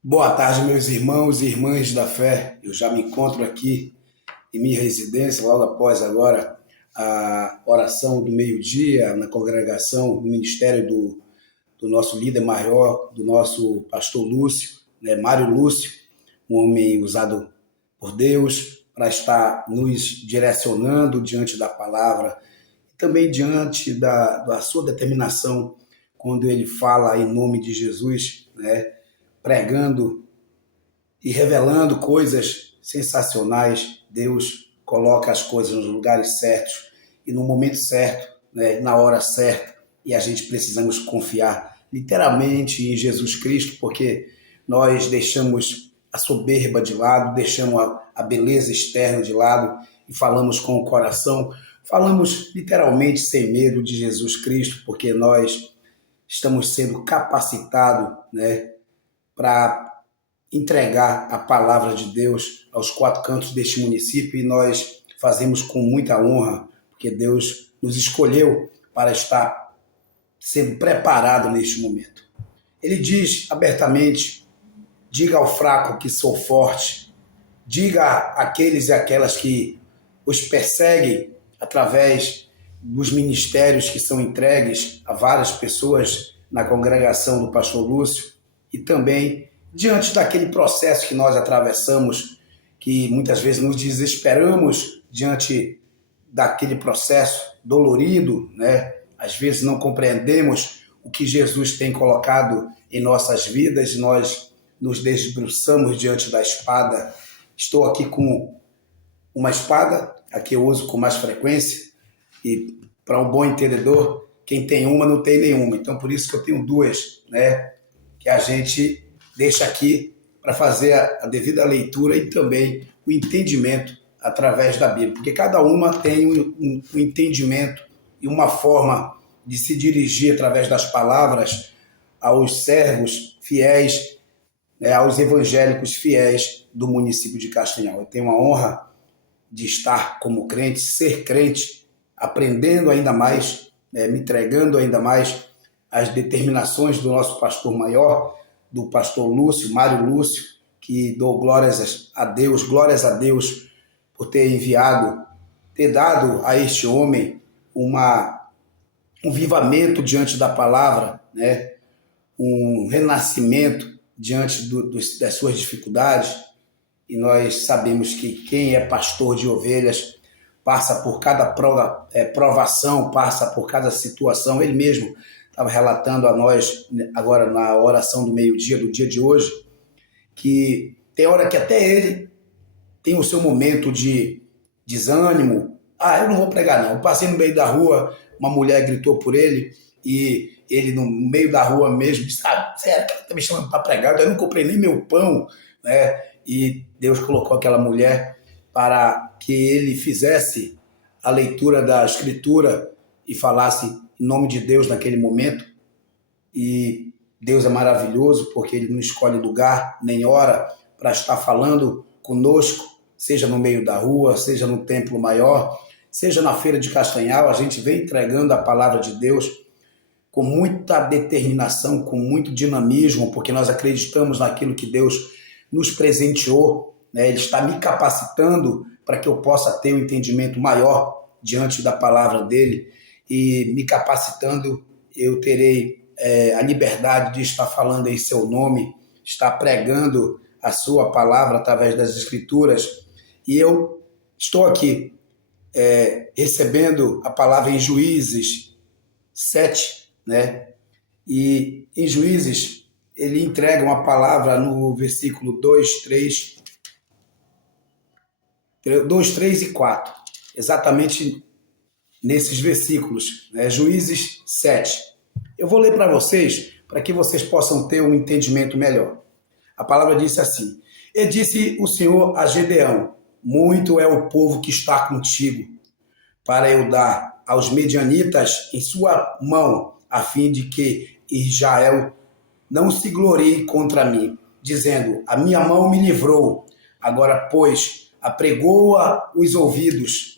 Boa tarde, meus irmãos e irmãs da fé. Eu já me encontro aqui em minha residência, logo após agora a oração do meio-dia na congregação, no ministério do nosso líder maior, do nosso pastor Lúcio, né, Mário Lúcio, um homem usado por Deus para estar nos direcionando diante da palavra e também diante da sua determinação quando ele fala em nome de Jesus, né, pregando e revelando coisas sensacionais. Deus coloca as coisas nos lugares certos e no momento certo, né, na hora certa, e a gente precisamos confiar literalmente em Jesus Cristo, porque nós deixamos a soberba de lado, deixamos a beleza externa de lado e falamos com o coração, falamos literalmente sem medo de Jesus Cristo, porque nós estamos sendo capacitados, né, para entregar a palavra de Deus aos quatro cantos deste município, e nós fazemos com muita honra, porque Deus nos escolheu para estar sendo preparado neste momento. Ele diz abertamente: diga ao fraco que sou forte, diga àqueles e aquelas que os perseguem através dos ministérios que são entregues a várias pessoas na congregação do pastor Lúcio, e também diante daquele processo que nós atravessamos, que muitas vezes nos desesperamos diante daquele processo dolorido, né? Às vezes não compreendemos o que Jesus tem colocado em nossas vidas, e nós nos debruçamos diante da espada. Estou aqui com uma espada, a que eu uso com mais frequência, e para um bom entendedor, quem tem uma não tem nenhuma. Então, por isso que eu tenho duas, né? Que a gente deixa aqui para fazer a devida leitura e também o entendimento através da Bíblia, porque cada uma tem um entendimento e uma forma de se dirigir através das palavras aos servos fiéis, né, aos evangélicos fiéis do município de Castanhal. Eu tenho a honra de estar como crente, ser crente, aprendendo ainda mais, né, me entregando ainda mais às determinações do nosso pastor maior, do pastor Lúcio, Mário Lúcio, que dou glórias a Deus por ter enviado, ter dado a este homem um vivamento diante da palavra, né? Um renascimento diante das suas dificuldades. E nós sabemos que quem é pastor de ovelhas passa por cada provação, passa por cada situação. Ele mesmo estava relatando a nós, agora na oração do meio-dia, do dia de hoje, que tem hora que até ele tem o seu momento de desânimo. Ah, eu não vou pregar não. Eu passei no meio da rua, uma mulher gritou por ele, e ele no meio da rua mesmo disse: ah, sério, ela está me chamando para pregar, eu não comprei nem meu pão, né? E Deus colocou aquela mulher para que ele fizesse a leitura da escritura e falasse em nome de Deus naquele momento. E Deus é maravilhoso, porque ele não escolhe lugar nem hora para estar falando conosco, seja no meio da rua, seja no templo maior, seja na feira de Castanhal. A gente vem entregando a palavra de Deus com muita determinação, com muito dinamismo, porque nós acreditamos naquilo que Deus nos presenteou, né? Ele está me capacitando para que eu possa ter um entendimento maior diante da palavra dele, e me capacitando, eu terei a liberdade de estar falando em seu nome, estar pregando a sua palavra através das escrituras. E eu estou aqui recebendo a palavra em Juízes 7, né? E em Juízes ele entrega uma palavra no versículo 2, 3 e 4, exatamente nesses versículos, né? Juízes 7. Eu vou ler para vocês, para que vocês possam ter um entendimento melhor. A palavra disse assim: e disse o Senhor a Gedeão: muito é o povo que está contigo, para eu dar aos medianitas em sua mão, a fim de que Israel não se glorie contra mim, dizendo: a minha mão me livrou. Agora, pois, apregoa os ouvidos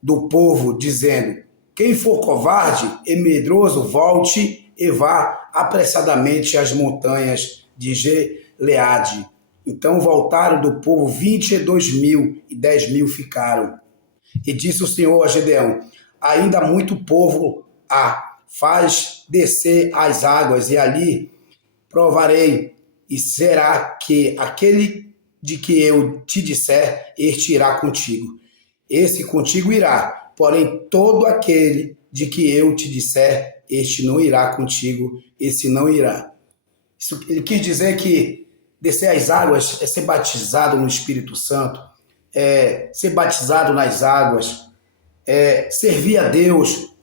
do povo, dizendo: quem for covarde e medroso, volte e vá apressadamente às montanhas de Gileade. Então voltaram do povo 22.000 e 10.000 ficaram. E disse o Senhor a Gedeão: ainda muito povo há, faz descer as águas, e ali provarei, e será que aquele de que eu te disser, este irá contigo. Esse contigo irá, porém todo aquele de que eu te disser, este não irá contigo, esse não irá. Isso, ele quis dizer que descer as águas é ser batizado no Espírito Santo, é ser batizado nas águas, é servir a Deus,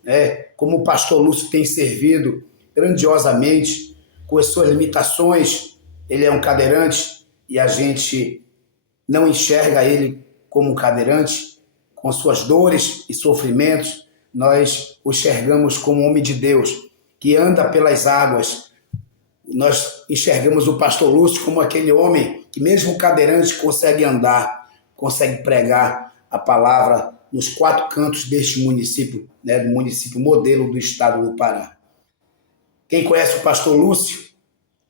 como o pastor Lúcio tem servido grandiosamente, com as suas limitações. Ele é um cadeirante e a gente não enxerga ele como um cadeirante, com suas dores e sofrimentos. Nós o enxergamos como um homem de Deus, que anda pelas águas. Nós enxergamos o pastor Lúcio como aquele homem que mesmo cadeirante consegue andar, consegue pregar a palavra nos 4 cantos deste município, do município modelo do estado do Pará. Quem conhece o pastor Lúcio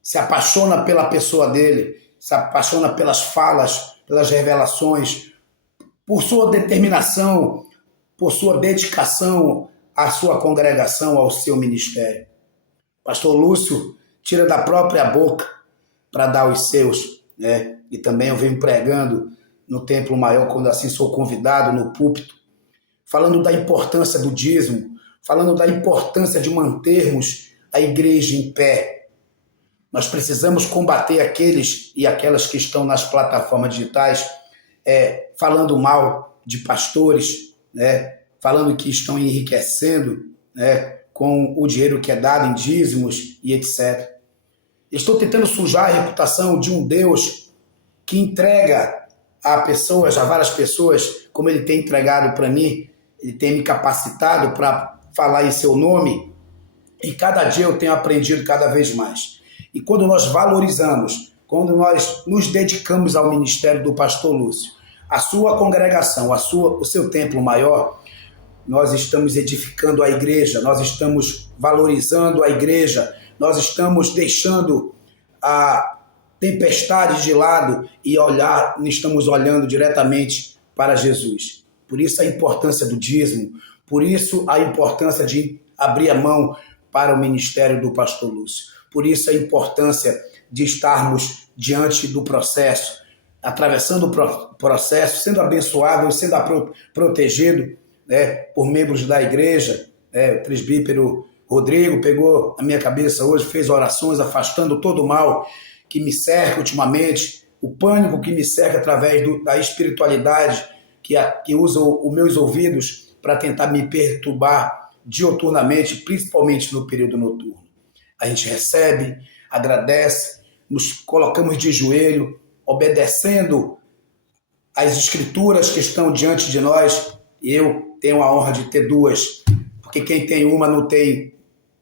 se apaixona pela pessoa dele, se apaixona pelas falas, pelas revelações, por sua determinação, por sua dedicação à sua congregação, ao seu ministério. Pastor Lúcio tira da própria boca para dar aos seus, E também eu venho pregando no Templo Maior, quando assim sou convidado no púlpito, falando da importância do dízimo, falando da importância de mantermos a igreja em pé. Nós precisamos combater aqueles e aquelas que estão nas plataformas digitais falando mal de pastores, falando que estão enriquecendo com o dinheiro que é dado em dízimos e etc. Estou tentando sujar a reputação de um Deus que entrega a pessoas, a várias pessoas, como ele tem entregado para mim. Ele tem me capacitado para falar em seu nome, e cada dia eu tenho aprendido cada vez mais. E quando nós valorizamos, quando nós nos dedicamos ao ministério do pastor Lúcio, a sua congregação, o seu templo maior, nós estamos edificando a igreja, nós estamos valorizando a igreja, nós estamos deixando a tempestade de lado e estamos olhando diretamente para Jesus. Por isso a importância do dízimo, por isso a importância de abrir a mão para o ministério do pastor Lúcio, por isso a importância de estarmos diante do processo, atravessando o processo, sendo abençoado, sendo protegido por membros da igreja. O presbítero Rodrigo pegou a minha cabeça hoje, fez orações afastando todo o mal que me cerca ultimamente, o pânico que me cerca através da espiritualidade que usa os meus ouvidos para tentar me perturbar dioturnamente, principalmente no período noturno. A gente recebe, agradece, nos colocamos de joelho, obedecendo às escrituras que estão diante de nós. E eu tenho a honra de ter 2, porque quem tem uma não tem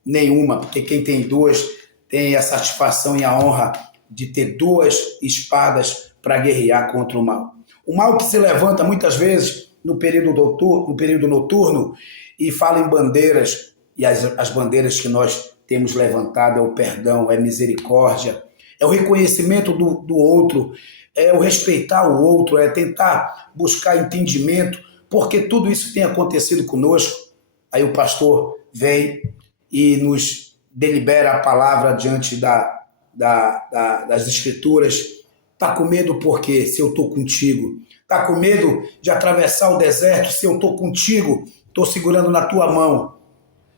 nenhuma, porque quem tem 2 tem a satisfação e a honra de ter 2 espadas para guerrear contra o mal. O mal que se levanta muitas vezes no período noturno e fala em bandeiras, e as bandeiras que nós temos levantado é o perdão, é misericórdia, é o reconhecimento do outro, é o respeitar o outro, é tentar buscar entendimento, porque tudo isso tem acontecido conosco. Aí o pastor vem e nos delibera a palavra diante das escrituras. Está com medo por quê? Se eu estou contigo. Está com medo de atravessar o deserto? Se eu estou contigo, estou segurando na tua mão.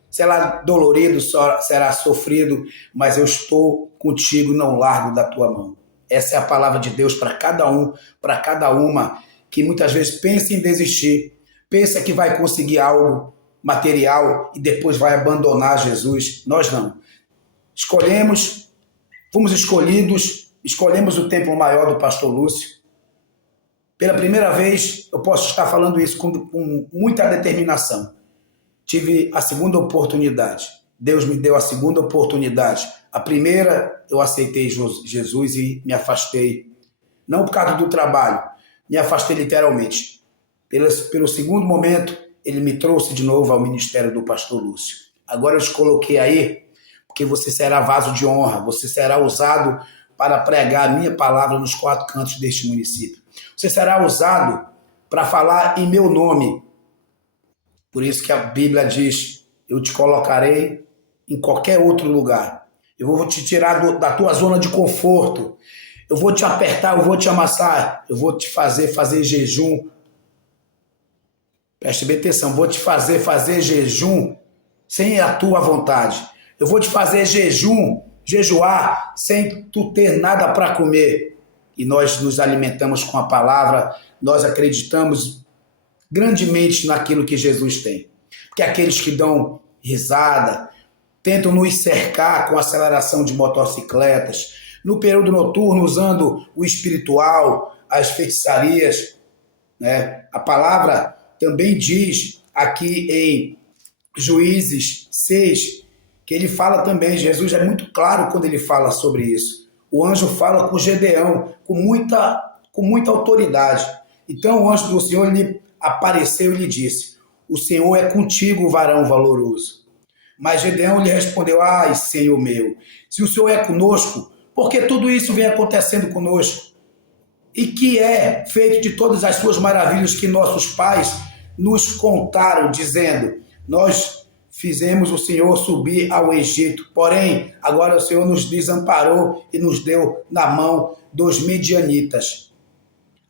Será dolorido, será sofrido, mas eu estou contigo e não largo da tua mão. Essa é a palavra de Deus para cada um, para cada uma, que muitas vezes pensa em desistir, pensa que vai conseguir algo material e depois vai abandonar Jesus. Nós não. Fomos escolhemos o templo maior do pastor Lúcio. Pela primeira vez, eu posso estar falando isso com muita determinação. Tive a segunda oportunidade. Deus me deu a segunda oportunidade. A primeira, eu aceitei Jesus e me afastei. Não por causa do trabalho, me afastei literalmente. Pelo segundo momento, ele me trouxe de novo ao ministério do pastor Lúcio. Agora eu te coloquei aí, porque você será vaso de honra, você será usado para pregar a minha palavra nos 4 cantos deste município. Você será usado para falar em meu nome. Por isso que a Bíblia diz, eu te colocarei em qualquer outro lugar. Eu vou te tirar da tua zona de conforto. Eu vou te apertar, eu vou te amassar. Eu vou te fazer jejum. Preste bem atenção, vou te fazer jejum sem a tua vontade. Eu vou te fazer jejuar, sem tu ter nada para comer. E nós nos alimentamos com a palavra, nós acreditamos grandemente naquilo que Jesus tem. Porque aqueles que dão risada, tentam nos cercar com aceleração de motocicletas, no período noturno usando o espiritual, as feitiçarias, né? A palavra também diz aqui em Juízes 6, que ele fala também, Jesus é muito claro quando ele fala sobre isso. O anjo fala com Gedeão, com muita autoridade. Então o anjo do Senhor lhe apareceu e lhe disse, o Senhor é contigo, varão valoroso. Mas Gedeão lhe respondeu, ai, Senhor meu, se o Senhor é conosco, por que tudo isso vem acontecendo conosco? E que é feito de todas as suas maravilhas que nossos pais nos contaram, dizendo, nós fizemos o Senhor subir ao Egito, porém, agora o Senhor nos desamparou e nos deu na mão dos medianitas.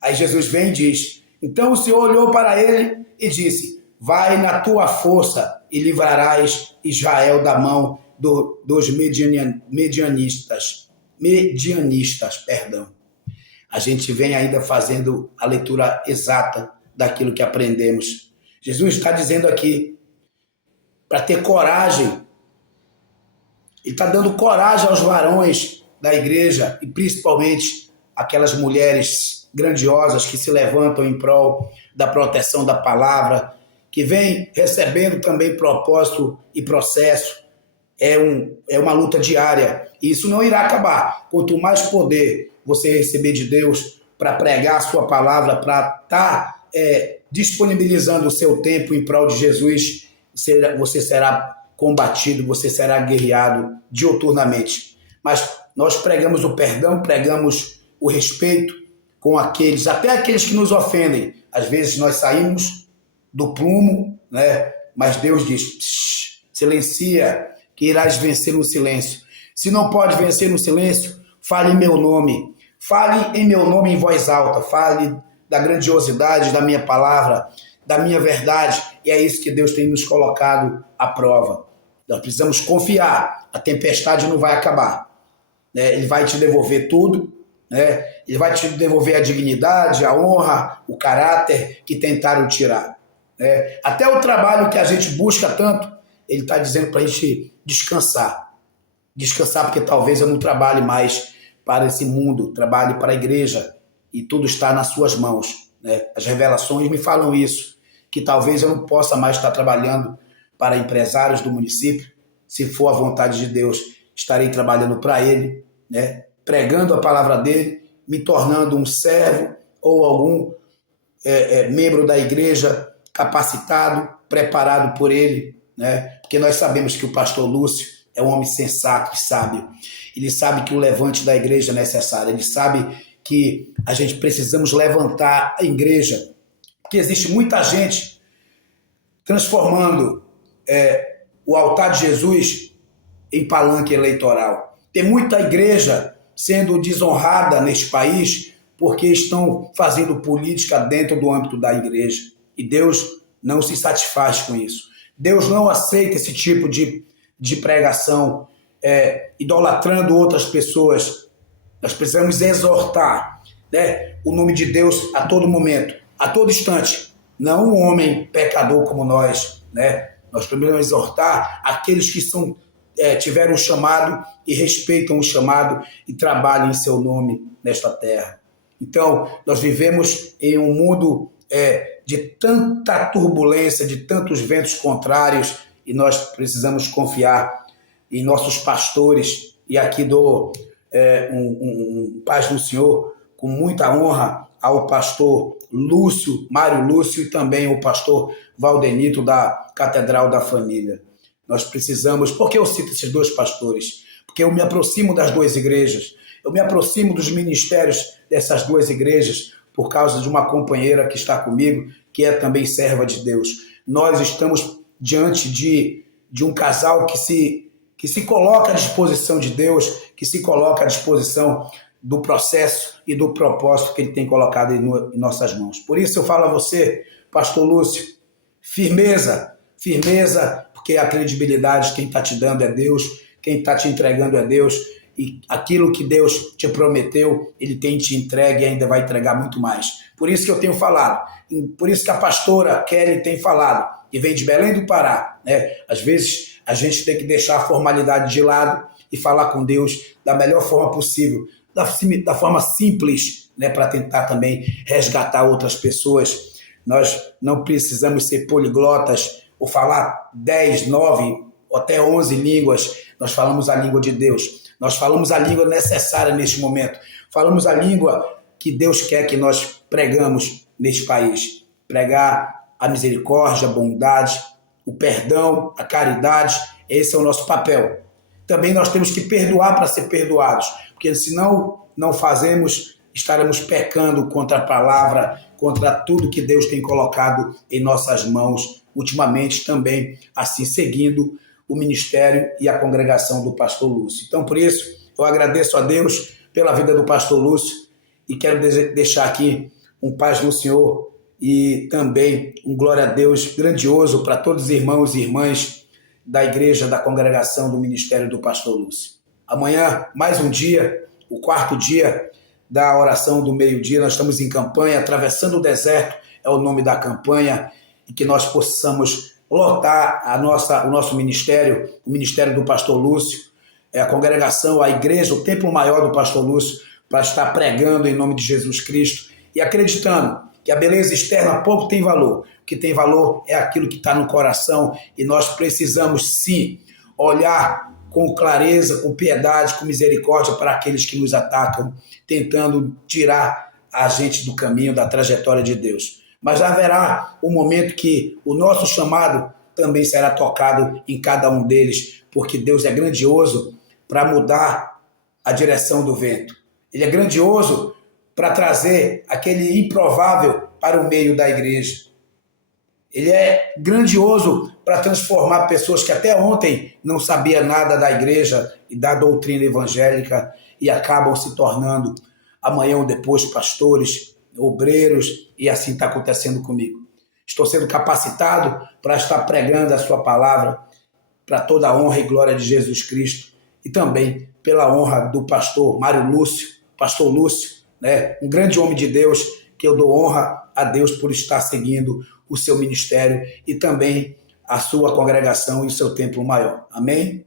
Aí Jesus vem e diz, então o Senhor olhou para ele e disse, vai na tua força e livrarás Israel da mão dos medianistas. A gente vem ainda fazendo a leitura exata daquilo que aprendemos. Jesus está dizendo aqui, para ter coragem, ele está dando coragem aos varões da igreja e principalmente aquelas mulheres grandiosas que se levantam em prol da proteção da palavra, que vem recebendo também propósito e processo. É uma luta diária e isso não irá acabar. Quanto mais poder você receber de Deus para pregar a sua palavra, para estar disponibilizando o seu tempo em prol de Jesus, você será combatido, você será guerreado diuturnamente. Mas nós pregamos o perdão, pregamos o respeito com aqueles, até aqueles que nos ofendem. Às vezes nós saímos do prumo, né? Mas Deus diz, silencia, que irás vencer no silêncio. Se não pode vencer no silêncio, fale em meu nome. Fale em meu nome em voz alta. Fale da grandiosidade da minha palavra, da minha verdade. E é isso que Deus tem nos colocado à prova. Nós precisamos confiar. A tempestade não vai acabar, né? Ele vai te devolver tudo, né? Ele vai te devolver a dignidade, a honra, o caráter que tentaram tirar, né? Até o trabalho que a gente busca tanto, ele está dizendo para a gente descansar. Descansar porque talvez eu não trabalhe mais para esse mundo, trabalhe para a igreja e tudo está nas suas mãos, né? As revelações me falam isso, que talvez eu não possa mais estar trabalhando para empresários do município. Se for a vontade de Deus, estarei trabalhando para ele, né? Pregando a palavra dele, me tornando um servo ou algum membro da igreja capacitado, preparado por ele, né? Porque nós sabemos que o pastor Lúcio é um homem sensato e sábio. Ele sabe que o levante da igreja é necessário. Ele sabe que a gente precisamos levantar a igreja. Porque existe muita gente transformando o altar de Jesus em palanque eleitoral. Tem muita igreja sendo desonrada neste país porque estão fazendo política dentro do âmbito da igreja. E Deus não se satisfaz com isso. Deus não aceita esse tipo de pregação, idolatrando outras pessoas. Nós precisamos exortar, né, o nome de Deus a todo momento, a todo instante. Não um homem pecador como nós, né? Nós precisamos exortar aqueles que tiveram o chamado e respeitam o chamado e trabalham em seu nome nesta terra. Então, nós vivemos em um mundo de tanta turbulência, de tantos ventos contrários, e nós precisamos confiar em nossos pastores. E aqui dou paz no Senhor, com muita honra ao pastor Lúcio, Mário Lúcio, e também o pastor Valdenito da Catedral da Família. Nós precisamos, por que eu cito esses dois pastores? Porque eu me aproximo das duas igrejas, Eu me aproximo dos ministérios dessas duas igrejas por causa de uma companheira que está comigo, que é também serva de Deus. Nós estamos diante de um casal que se coloca à disposição de Deus, que se coloca à disposição do processo e do propósito que Ele tem colocado em nossas mãos. Por isso eu falo a você, pastor Lúcio, firmeza, firmeza, porque a credibilidade quem está te dando é Deus, quem está te entregando é Deus, e aquilo que Deus te prometeu, Ele tem te entregue e ainda vai entregar muito mais. Por isso que eu tenho falado, por isso que a pastora Kelly tem falado, e vem de Belém do Pará, né? Às vezes a gente tem que deixar a formalidade de lado e falar com Deus da melhor forma possível, da forma simples, né? Para tentar também resgatar outras pessoas. Nós não precisamos ser poliglotas ou falar 10, 9 ou até 11 línguas. Nós falamos a língua de Deus. Nós falamos a língua necessária neste momento. Falamos a língua que Deus quer que nós pregamos neste país. Pregar a misericórdia, a bondade, o perdão, a caridade. Esse é o nosso papel. Também nós temos que perdoar para ser perdoados. Porque se não fazemos, estaremos pecando contra a palavra, contra tudo que Deus tem colocado em nossas mãos. Ultimamente também, assim, seguindo o ministério e a congregação do pastor Lúcio. Então, por isso, eu agradeço a Deus pela vida do pastor Lúcio e quero deixar aqui um paz no Senhor e também um glória a Deus grandioso para todos os irmãos e irmãs da igreja, da congregação do ministério do pastor Lúcio. Amanhã, mais um dia, o 4º dia da oração do meio-dia, nós estamos em campanha, atravessando o deserto, é o nome da campanha, e que nós possamos lotar o nosso ministério, o ministério do pastor Lúcio, a congregação, a igreja, o templo maior do pastor Lúcio, para estar pregando em nome de Jesus Cristo e acreditando que a beleza externa pouco tem valor. O que tem valor é aquilo que está no coração e nós precisamos sim olhar com clareza, com piedade, com misericórdia para aqueles que nos atacam, tentando tirar a gente do caminho, da trajetória de Deus. Mas haverá um momento que o nosso chamado também será tocado em cada um deles, porque Deus é grandioso para mudar a direção do vento. Ele é grandioso para trazer aquele improvável para o meio da igreja. Ele é grandioso para transformar pessoas que até ontem não sabiam nada da igreja e da doutrina evangélica e acabam se tornando amanhã ou depois pastores, obreiros, e assim está acontecendo comigo. Estou sendo capacitado para estar pregando a sua palavra para toda a honra e glória de Jesus Cristo e também pela honra do pastor Mário Lúcio, pastor Lúcio, né? Um grande homem de Deus, que eu dou honra a Deus por estar seguindo o seu ministério e também a sua congregação e o seu templo maior. Amém?